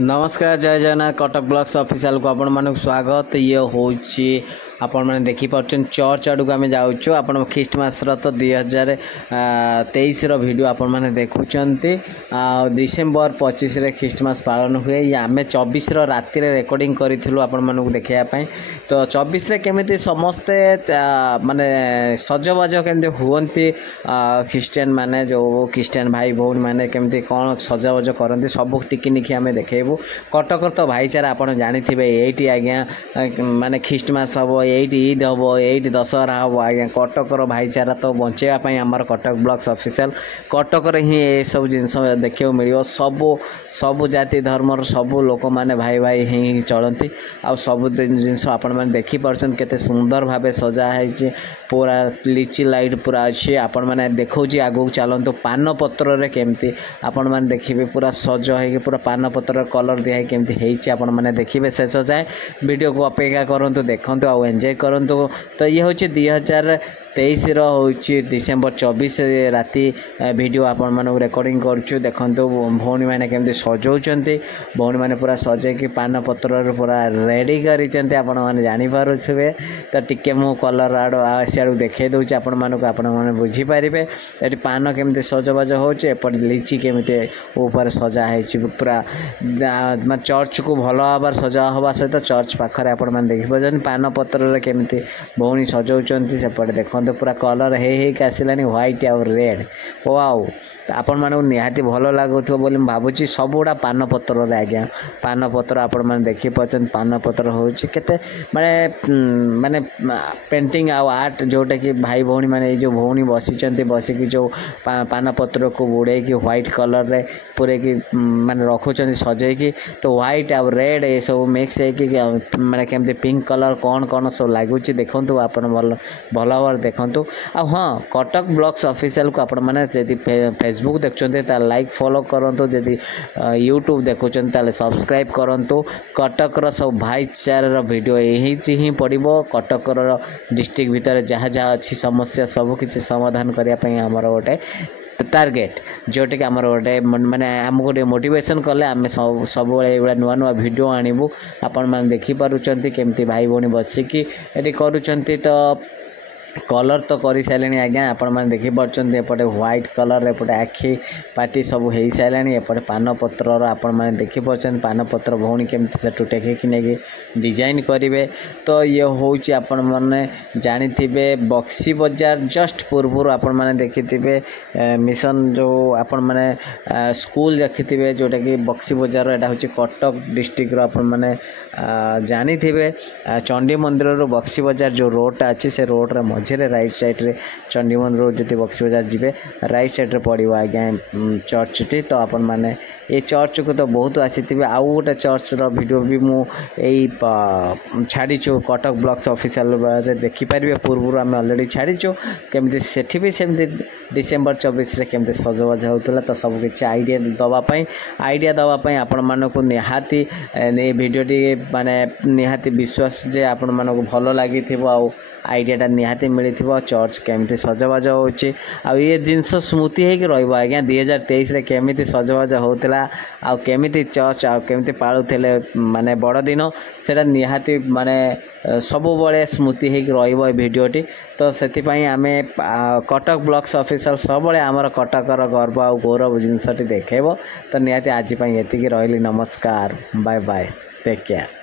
नमस्कार जय Jagannath Cuttack blocks official को आपण मानक स्वागत। ये हूँ आपण मैंने देखिपुर चर्च आड़ को आम जाऊँ आपण ख्रीष्टमास तो 2023 वीडियो आपण मैंने देखुंत डिसेम्बर 25 रे ख्रीष्टमास पालन हुए आम 24 राति रेकर्डिंग करूँ आपण मानक देखापी। तो 24 रे केमिति समस्ते माने सजबाज केमती हुअंती ख्रीस्टियन माने जो ख्रीस्टियन भाई भौणी माने केमती कौन सजबाज करती सब टिकिनिखी आम देखेबू। कटक तो भाईचारा आप जानी ये आज्ञा माने ख्रीष्टमास हम ये ईद हम ये दशहरा हम आज्ञा कटकर भाईचारा तो बचाई आमर कटक ब्लॉक्स ऑफिशियल कटक ही ये सब जिनस देखा मिल सबू जाति धर्मर सबू लोक मैंने भाई भाई ही चलती आ सब जिनस आपण मैंने देखिपुर केते सुंदर भाव सजा है पूरा लिची लाइट पूरा अच्छी आपण मैंने देखा आगू चलतु पान पत्र केमती आपण मैंने देखिए पूरा सज हो पूरा पान पत्र कलर दिखाई केमती होती आपण मैंने देखिए शेष जाए वीडियो को अपेक्षा करूँ देखु आ एंजॉय करूँ। तो ये हूँ 2023 हूँ डिसेम्बर 24 राति वीडियो आपण मानक रेकर्डिंग करूँ। देखो भौणी मैंने केमती सजाऊँच भौणी मैंने पूरा सजेक पान पत्र पूरा रेडी कर आपण मैंने जानीपे। तो टिके मु कलर आड़ सियाड़ देखे दूसरे आपण मानक आपण मैंने बुझीपारे ये पान केमती सजबाज होपट लिची केमती ऊपर सजा है पूरा चर्च को भल भाव सजा हवा सहित चर्च पाखे आपण मैंने देखिए पान पत्र केमती भौणी सजाऊँच सेपटे देखते पूरा कलर हो आसला व्हाइट आउ रेड वाओ आपण मानक निहाती भल लगुव बोली भावुँ सब गुड़ा पान पत्र आज्ञा पान पत्र आपण मैंने देखिए पान पत्र हूँ माने माने पेंटिंग आउ आर्ट जोटा कि भाई भौणी मैंने जो भौणी बसिकी जो पान पत्र को बुड़े कि व्हाइट कलर रे पूरे कि माने रखुंट सजेकी। तो व्हाइट आउ रेड ये सब मिक्स है माने केमती पिंक कलर कौन कौन सब लगुच देखु आप भल भाव देखु। हाँ कटक ब्लॉक्स ऑफिशियल को आपण मैंने जदि फेसबुक देखुं लाइक फॉलो करूँ जदि यूट्यूब देखुं सब्सक्राइब करूँ। कटकर सब भाईचार वीडियो यही ही पड़ो कटकर डिस्ट्रिक्ट भितर जहाँ जहाँ अच्छी समस्या सबकि समाधान करने आमर गोटे टार्गेट जोटा कि आमर गोटे माने आम गोटे मोटिवेशन कले आम सब ये नुआ नुआ वीडियो आणबू आपण मैंने देखिपुंट केमती भाई भौणी बसिकी ये करुँच। तो कलर तो कर सारे आज्ञा आपण मैंने देखिपुंट एपटे व्हाइट कलर एपटे आखि पार्टी सब हो सारे एपटे पान पत्र आपण मैंने देखिपुंट पान पत्र भौणी केमती से टेक नहीं डिजाइन करेंगे। तो ये हूँ आपण मैंने जानी बक्सी बजार जस्ट पूर्व आपण मैंने देखिथे मिशन जो आपण मैंने स्कूल देखिथे जोटा कि बक्सी बजार एटा हूँ कटक डिस्ट्रिक्ट आपण मैंने जानी थे चंडी मंदिर बक्सी बजार जो रोडटा अच्छी से रोड रे मझे राइट साइड रे चंडी मंदिर जो बक्सी बजार जी राइट साइड रे पड़ो आज्ञा चर्च टी। तो आपण मैंने ये चर्च को तो बहुत आसी आउ गोटे चर्च वीडियो भी मुझे छाड़ीचु कटक ब्लॉक्स ऑफिशियल देखिपारे पूर्व आम अलरेडी छाड़ीचु केमती सेठी भी सेमती डिसेम्बर 24 रे केमती सजबाज होता। तो सब किसी आइडिया दवापाई आपण मानक निहाती भिडियोटी माने निहाती विश्वास जे आपण मानक भल लगी आइडियाटा निहाती मिली चर्च केमती सजबाज होची आ ये जिनस स्मृति है कि रहिबो आज्ञा 2023 रे केमिति सजबाज होतला आ केमिति चर्च आ केमिति पाळुथले माने बड़ दिन सेटा निहाती माने सबु बळे स्मृति है कि रहिबो ए वीडियोटी। तो सेतिपई आमे कटक ब्लॉक्स ऑफिशियल सब आमर कटकर गर्व आ गौरव जिनसटी देखेबो। तो निहाती आज पई एतिकी रहिली नमस्कार बाय बाय टेक केयर।